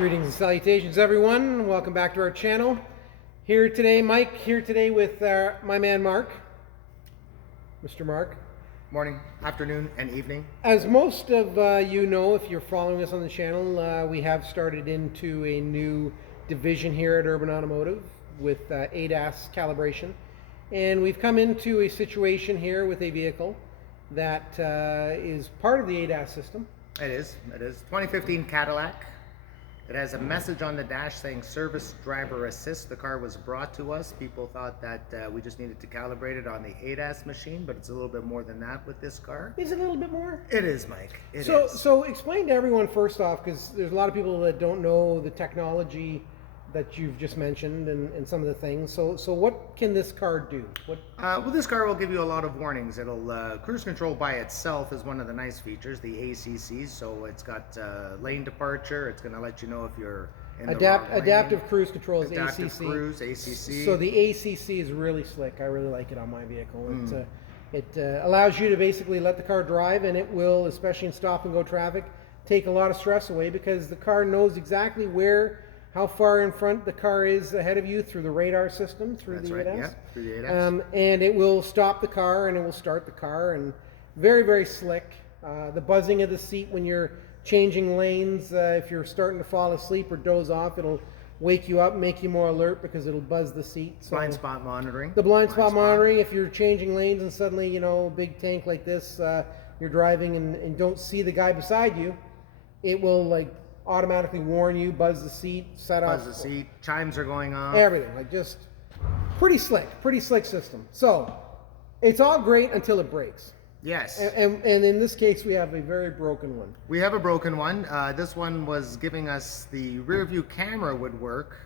Greetings and salutations, everyone. Welcome back to our channel. Here today, Mike, here today with my man Mark. Mr. Mark. Morning, afternoon, and evening. As most of you know, if you're following us on the channel, we have started into a new division here at Urban Automotive with ADAS calibration. And we've come into a situation here with a vehicle that is part of the ADAS system. It is. 2015 Cadillac. It has a message on the dash saying service driver assist. The car was brought to us. People thought that we just needed to calibrate it on the ADAS machine, but it's a little bit more than that with this car. Is it a little bit more? It is, Mike. It is. So explain to everyone first off, because there's a lot of people that don't know the technology that you've just mentioned and some of the things. So what can this car do? Well, this car will give you a lot of warnings. It'll cruise control by itself is one of the nice features, the ACCs. So it's got lane departure. It's going to let you know if you're in the wrong lane. Adaptive cruise control is Adaptive ACC. cruise, ACC. So the ACC is really slick. I really like it on my vehicle. It allows you to basically let the car drive, and it will, especially in stop and go traffic, take a lot of stress away because the car knows exactly how far in front the car is ahead of you through the radar system, through the ADAS. Yep, through the ADAS. And it will stop the car and it will start the car, and very, very slick. The buzzing of the seat when you're changing lanes, if you're starting to fall asleep or doze off, it'll wake you up, make you more alert because it'll buzz the seat. So blind spot monitoring. The blind spot monitoring, if you're changing lanes and suddenly, you know, a big tank like this, you're driving and don't see the guy beside you, it will like automatically warn you, buzz the seat, set off. Buzz the seat, chimes are going off. Everything, like just pretty slick system. So it's all great until it breaks. Yes. And in this case, we have a very broken one. We have a broken one. This one was giving us the rear view camera would work,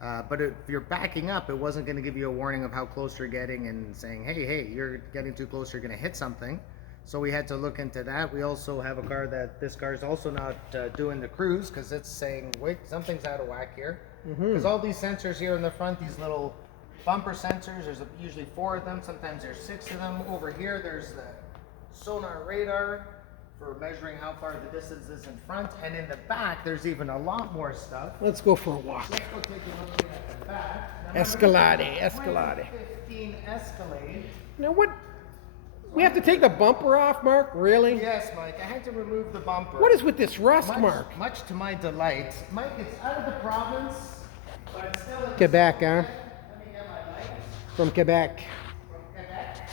but if you're backing up, it wasn't going to give you a warning of how close you're getting and saying, hey, you're getting too close, you're going to hit something. So we had to look into that. We also have a car this car is also not doing the cruise because it's saying, wait, something's out of whack here. Because all these sensors here in the front, these little bumper sensors, there's usually 4 of them. Sometimes there's 6 of them. Over here, there's the sonar radar for measuring how far the distance is in front. And in the back, there's even a lot more stuff. Let's go for a walk. Let's go take a look at the back. Now, Escalade. 2015 Escalade. Now what? We have to take the bumper off, Mark? Really? Yes, Mike. I had to remove the bumper. What is with this rust, Mark? Much to my delight. Mike, it's out of the province, but it's still in Quebec, huh? Let me get my lights. From Quebec. From Quebec.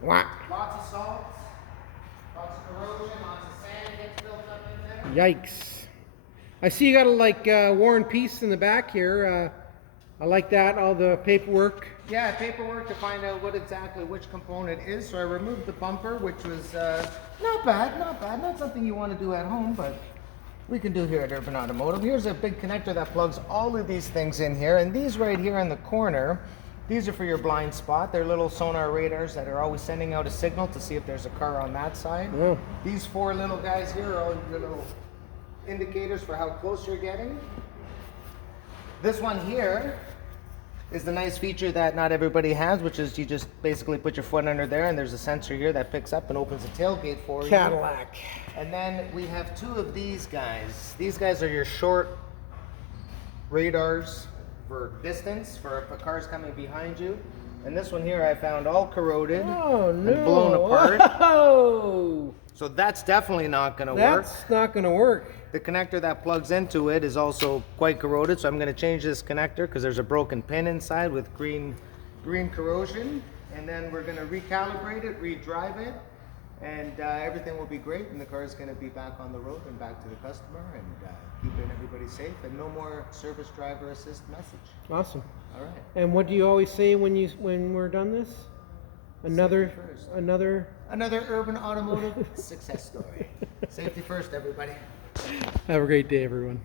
Wow. Lots of salt, lots of corrosion, lots of sand gets built up in there. Yikes. I see you got a War and Peace in the back here. I like that, all the paperwork. Yeah, paperwork to find out which component is. So I removed the bumper, which was not bad. Not something you want to do at home, but we can do here at Urban Automotive. Here's a big connector that plugs all of these things in here. And these right here in the corner, these are for your blind spot. They're little sonar radars that are always sending out a signal to see if there's a car on that side. Oh. These 4 little guys here are all your little indicators for how close you're getting. This one here is the nice feature that not everybody has, which is you just basically put your foot under there and there's a sensor here that picks up and opens the tailgate for you. Cadillac. And then we have 2 of these guys. These guys are your short radars for distance, for if a car's coming behind you. And this one here I found all corroded and blown apart. Oh! So that's definitely not going to work. That's not going to work. The connector that plugs into it is also quite corroded, so I'm going to change this connector because there's a broken pin inside with green corrosion. And then we're going to recalibrate it, re-drive it, and everything will be great. And the car is going to be back on the road and back to the customer and keeping everybody safe. And no more service driver assist message. Awesome. All right. And what do you always say when we're done this? Another Urban Automotive success story. Safety first, everybody. Have a great day, everyone.